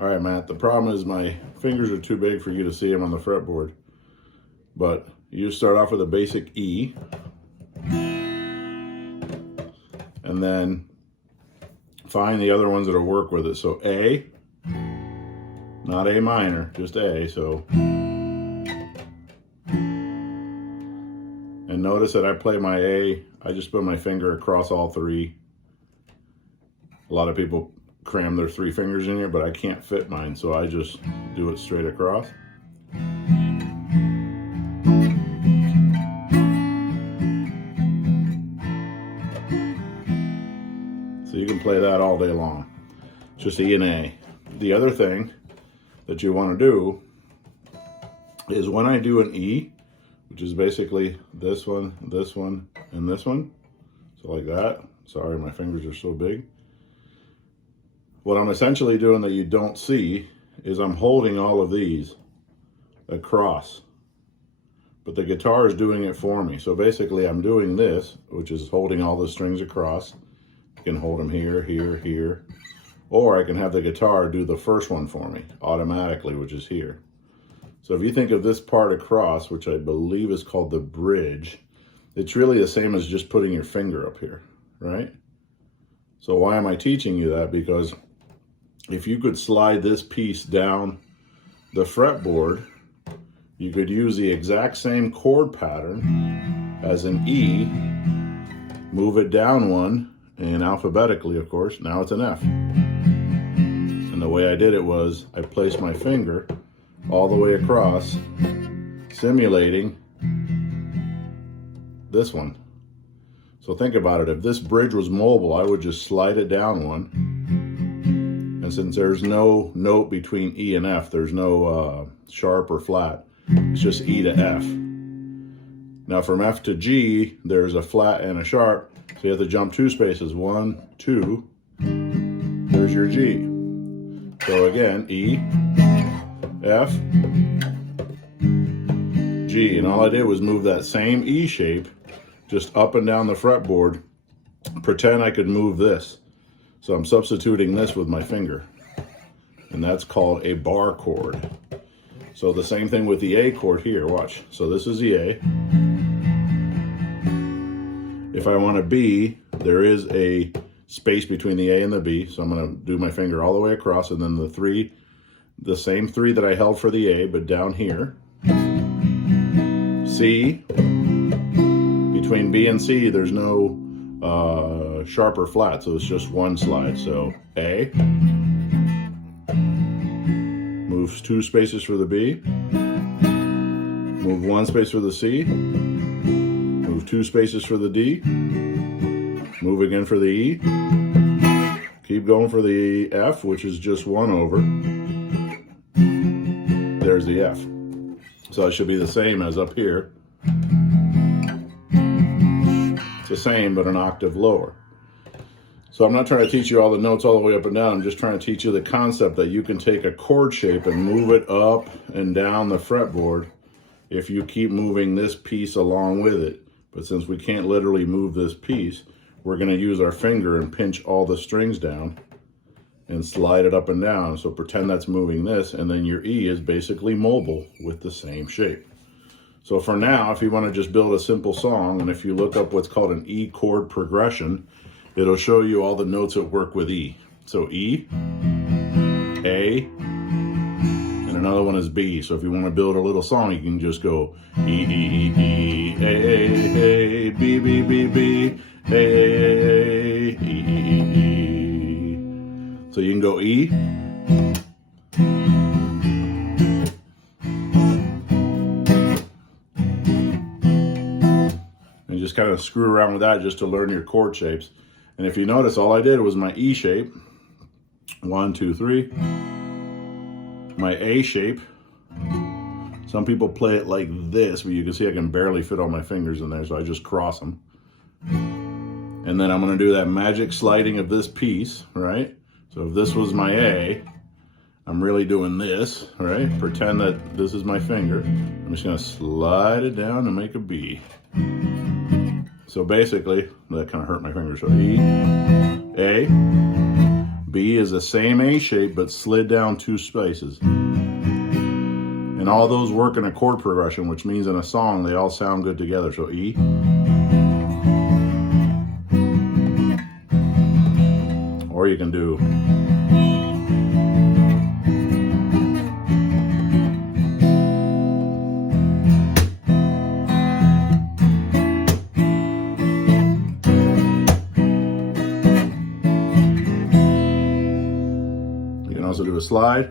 All right, Matt, the problem is my fingers are too big for you to see them on the fretboard. But you start off with a basic E. And then find the other ones that'll work with it. So A, not A minor, just A, so. And notice that I play my A, I just put my finger across all three. A lot of people cram their 3 fingers in here, but I can't fit mine, so I just do it straight across. So you can play that all day long. Just E and A. The other thing that you want to do is when I do an E, which is basically this one, and this one, so like that. Sorry, my fingers are so big. What I'm essentially doing that you don't see is I'm holding all of these across, but the guitar is doing it for me. So basically I'm doing this, which is holding all the strings across. I can hold them here, here, here, or I can have the guitar do the first one for me automatically, which is here. So if you think of this part across, which I believe is called the bridge, it's really the same as just putting your finger up here, right? So why am I teaching you that? Because if you could slide this piece down the fretboard, you could use the exact same chord pattern as an E, move it down one, and alphabetically, of course, now it's an F. And the way I did it was I placed my finger all the way across, simulating this one. So think about it. If this bridge was mobile, I would just slide it down one. And since there's no note between E and F, there's no sharp or flat, it's just E to F. Now from F to G, there's a flat and a sharp, so you have to jump 2 spaces. 1, 2, there's your G. So again, E, F, G, and all I did was move that same E shape just up and down the fretboard. Pretend I could move this. So I'm substituting this with my finger, and that's called a bar chord. So the same thing with the A chord here, watch. So this is the A. If I want a B, there is a space between the A and the B, so I'm gonna do my finger all the way across, and then the same 3 that I held for the A, but down here. C, between B and C, there's no sharp or flat, so it's just one slide. So A, moves 2 spaces for the B, move 1 space for the C, move 2 spaces for the D, move again for the E, keep going for the F, which is just 1 over. There's the F. So it should be the same as up here. It's the same, but an octave lower. So I'm not trying to teach you all the notes all the way up and down. I'm just trying to teach you the concept that you can take a chord shape and move it up and down the fretboard if you keep moving this piece along with it. But since we can't literally move this piece, we're going to use our finger and pinch all the strings down and slide it up and down. So pretend that's moving this, and then your E is basically mobile with the same shape. So for now, if you want to just build a simple song, and if you look up what's called an E chord progression, it'll show you all the notes that work with E. So E, A, and another one is B. So if you want to build a little song, you can just go E, E, E, E, A, A, A, B, B, B, B, A, A, A, E, E, E, E. So you can go E, and just kind of screw around with that just to learn your chord shapes. And if you notice, all I did was my E shape, 1, 2, 3, my A shape. Some people play it like this, but you can see I can barely fit all my fingers in there, so I just cross them. And then I'm gonna do that magic sliding of this piece, right? So if this was my A, I'm really doing this, right? Pretend that this is my finger. I'm just gonna slide it down and make a B. So basically, that kind of hurt my finger. So E, A, B is the same A shape, but slid down 2 spaces. And all those work in a chord progression, which means in a song, they all sound good together. So E. Or you can do you can also do a slide.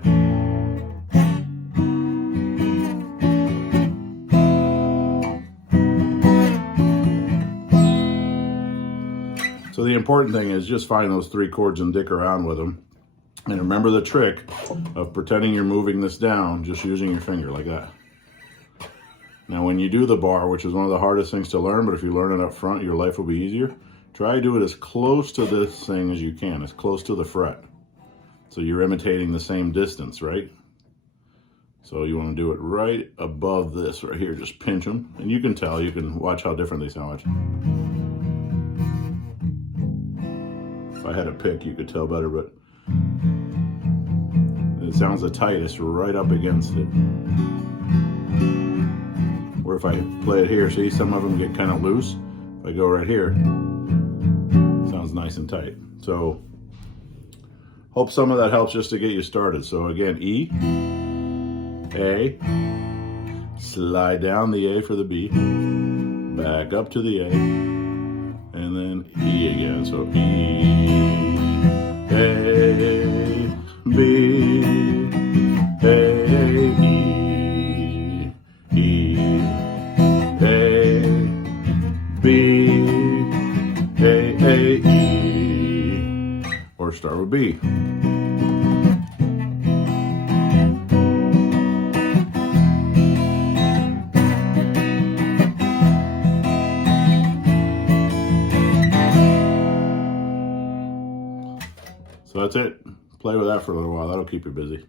So the important thing is just find those 3 chords and dick around with them. And remember the trick of pretending you're moving this down, just using your finger like that. Now when you do the bar, which is one of the hardest things to learn, but if you learn it up front, your life will be easier. Try to do it as close to this thing as you can, as close to the fret. So you're imitating the same distance, right? So you want to do it right above this right here, just pinch them. And you can tell, you can watch how different they sound. If I had a pick, you could tell better, but it sounds the tightest right up against it. Or if I play it here, see, some of them get kind of loose. If I go right here, it sounds nice and tight. So hope some of that helps just to get you started. So again, E, A, slide down the A for the B, back up to the A, and then E again. So E, A, B, A, E, E, A, B, A, E, or start with B. So that's it. Play with that for a little while. That'll keep you busy.